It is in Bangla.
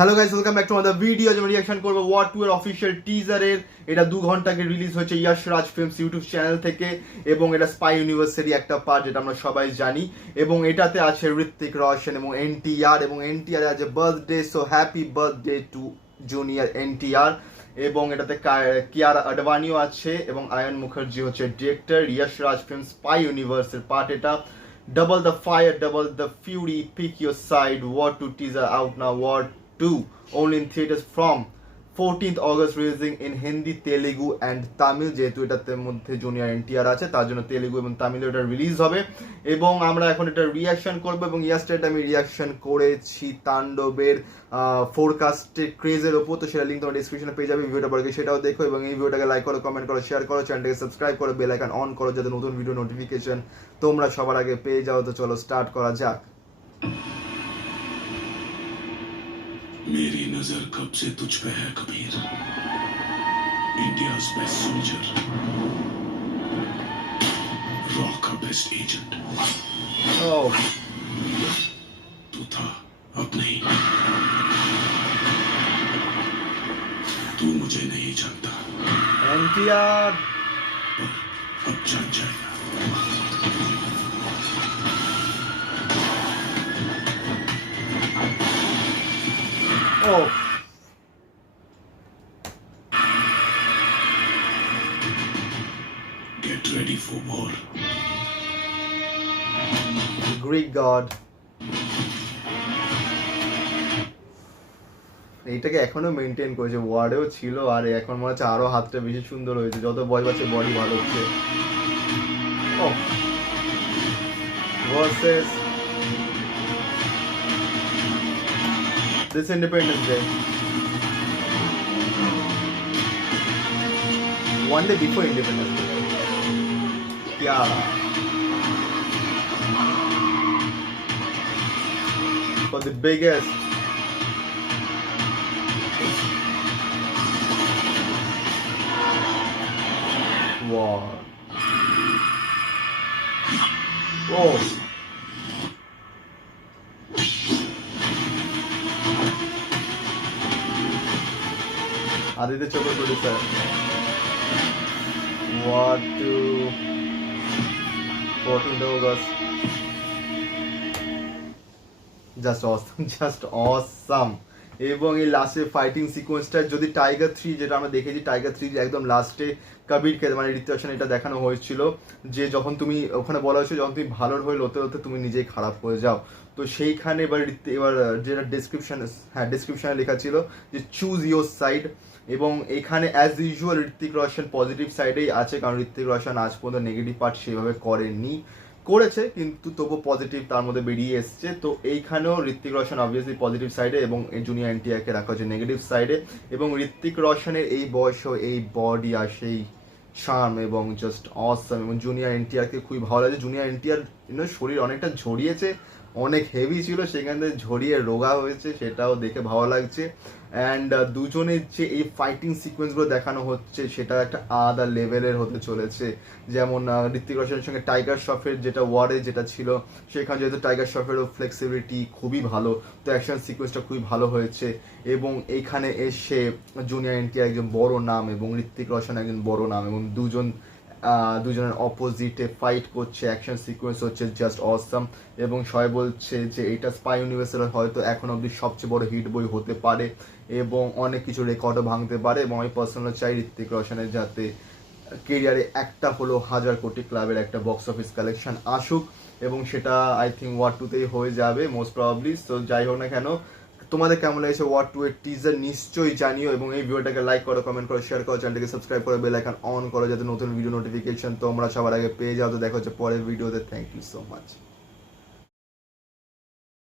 Hello guys, welcome back to আমাদের ভিডিও। যেমন রিয়াকশন করবো ওয়ার 2 এর অফিসিয়াল টিজারের। এটা 2 ঘন্টা আগে রিলিজ হয়েছে ইয়াশ রাজ ফিল্মস ইউটিউব চ্যানেল থেকে, এবং এটা স্পাই ইউনিভার্সেরই একটা পার্ট, যেটা আমরা সবাই জানি। এবং এটাতে আছে ঋত্বিক রোশন এবং এনটিআর, এবং এনটিআর আছে birthday, so happy birthday to junior NTR. এবং এটাতে কিয়ারা আডবাণীও আছে, এবং আয়ন মুখার্জি হচ্ছে ডিরেক্টর। ইয়াশ রাজ ফিল্মস স্পাই ইউনিভার্সের পার্ট এটা। Double the fire, double the fury, pick your side. War 2 teaser out now. War 2 only in theaters from 14th August, releasing in Hindi, Telugu and Tamil. যেহেতু এটাতে মধ্যে জুনিয়র এনটিআর আছে, তার জন্য তেলেগু এবং তামিলে এটা রিলিজ হবে। এবং আমরা এখন এটা রিয়াকশন করবো, এবং ইয়াস্টারডে আমি রিয়াকশন করেছি তাণ্ডবের ফোরকাস্টের ক্রেজের ওপর। তো সেটা লিঙ্ক তোমার ডিসক্রিপশনে পেয়ে যাবে। ভিডিওটা পরে সেটাও দেখো, এবং এই ভিডিওটাকে লাইক করো, কমেন্ট করো, শেয়ার করো, চ্যানেলটাকে সাবস্ক্রাইব করো, বেল আইকন অন করো, যাতে নতুন ভিডিও নোটিফিকেশন তোমরা সবার আগে পেয়ে যাও। তো চলো স্টার্ট করা যাক। मेरी नजर कब से तुझ पे है Kabir, India's best soldier, rock का बेस्ट एजेंट। तू था, अब नहीं। तू मुझे नहीं जानता, एनटीआर पर अब जान जाएगा। Oh. Get ready for war. Greek god. এইটাকে এখনো মেনটেন করেছে, ওয়ার্ডেও ছিল, আর এখন মনে হচ্ছে আরো হাতটা বেশি সুন্দর হয়েছে, যত বয়স বাড়ছে বডি ভালো হচ্ছে। Versus this Independence Day, one day before Independence Day. Yeah, for the biggest war. Oh, Aditya Chopra producer. What to 14th August. Just awesome, just awesome. এবং এই লাস্টের ফাইটিং সিকোয়েন্সটা, যদি টাইগার 3, যেটা আমরা দেখেছি টাইগার 3 একদম লাস্টে কবিরকে মানে ঋত্বিক রোশন, এটা দেখানো হয়েছিল যে যখন তুমি ওখানে বলা হয়েছিল যখন তুমি ভালোর হয়ে হতে হতে তুমি নিজেই খারাপ হয়ে যাও। তো সেইখানে এবার যেটা ডিসক্রিপশনে লেখা ছিল যে চুজ ইয়োর সাইড। এবং এখানে as usual Hrithik Roshan positive সাইডেই আছে, কারণ ঋত্বিক রোশন আজ পর্যন্ত নেগেটিভ পার্ট সেভাবে করেছে, কিন্তু তবু পজিটিভ তার মধ্যে বেরিয়ে এসছে। তো এইখানেও ঋত্বিক রোশন অবভিয়াসলি পজিটিভ সাইডে, এবং জুনিয়র এনটিআরকে রাখা হচ্ছে নেগেটিভ সাইডে। এবং ঋত্বিক রোশনের এই বয়সও এই বডি আর সেই শার্ম এবং জাস্ট অসম, এবং জুনিয়র এনটিআরকে খুবই ভালো লাগে। জুনিয়র এনটিআর শরীর অনেকটা ঝরিয়েছে, অনেক হেভি ছিল, সেখান থেকে ঝরিয়ে রোগা হয়েছে, সেটাও দেখে ভালো লাগছে। অ্যান্ড দুজনের যে এই ফাইটিং সিকোয়েন্সগুলো দেখানো হচ্ছে সেটা একটা আলাদা লেভেলের হতে চলেছে। যেমন ঋত্বিক রোশনের সঙ্গে টাইগার শ্রফের যেটা ওয়ারে যেটা ছিল, সেখানে যেহেতু টাইগার শ্রফেরও ফ্লেক্সিবিলিটি খুবই ভালো, তো অ্যাকশন সিকোয়েন্সটা খুবই ভালো হয়েছে। এবং এইখানে এসে জুনিয়র এনটিআর একজন বড় নাম, এবং ঋত্বিক রোশন একজন বড় নাম, এবং দুজনের অপোজিটে ফাইট করছে, অ্যাকশন সিকোয়েন্স হচ্ছে জাস্ট অসাম। এবং সবাই বলছে যে এটা স্পাই ইউনিভার্সের হয়তো এখন অবধি সবচেয়ে বড় হিট বই হতে পারে, এবং অনেক কিছু রেকর্ডও ভাঙতে পারে। এবং আমি পার্সোনালি চাই ঋত্বিক রোশনের যাতে কেরিয়ারে একটা হলো 1000 কোটি ক্লাবের একটা বক্স অফিস কালেকশন আসুক, এবং সেটা আই থিঙ্ক ওয়ার 2তেই হয়ে যাবে মোস্ট প্রবাবলি। তো যাই হোক না কেন, তোমাদের কেমন লেগেছে ওয়ার 2 এর টিজার নিশ্চয়ই জানিও, এবং এই ভিডিওটাকে লাইক করো, কমেন্ট করো, শেয়ার করো, চ্যানেলটাকে সাবস্ক্রাইব করো, বেল আইকন অন করো, যাতে নতুন ভিডিও নোটিফিকেশন তোমরা সবার আগে পেয়ে যাও। তো দেখা হচ্ছে পরের ভিডিওতে। Thank you so much.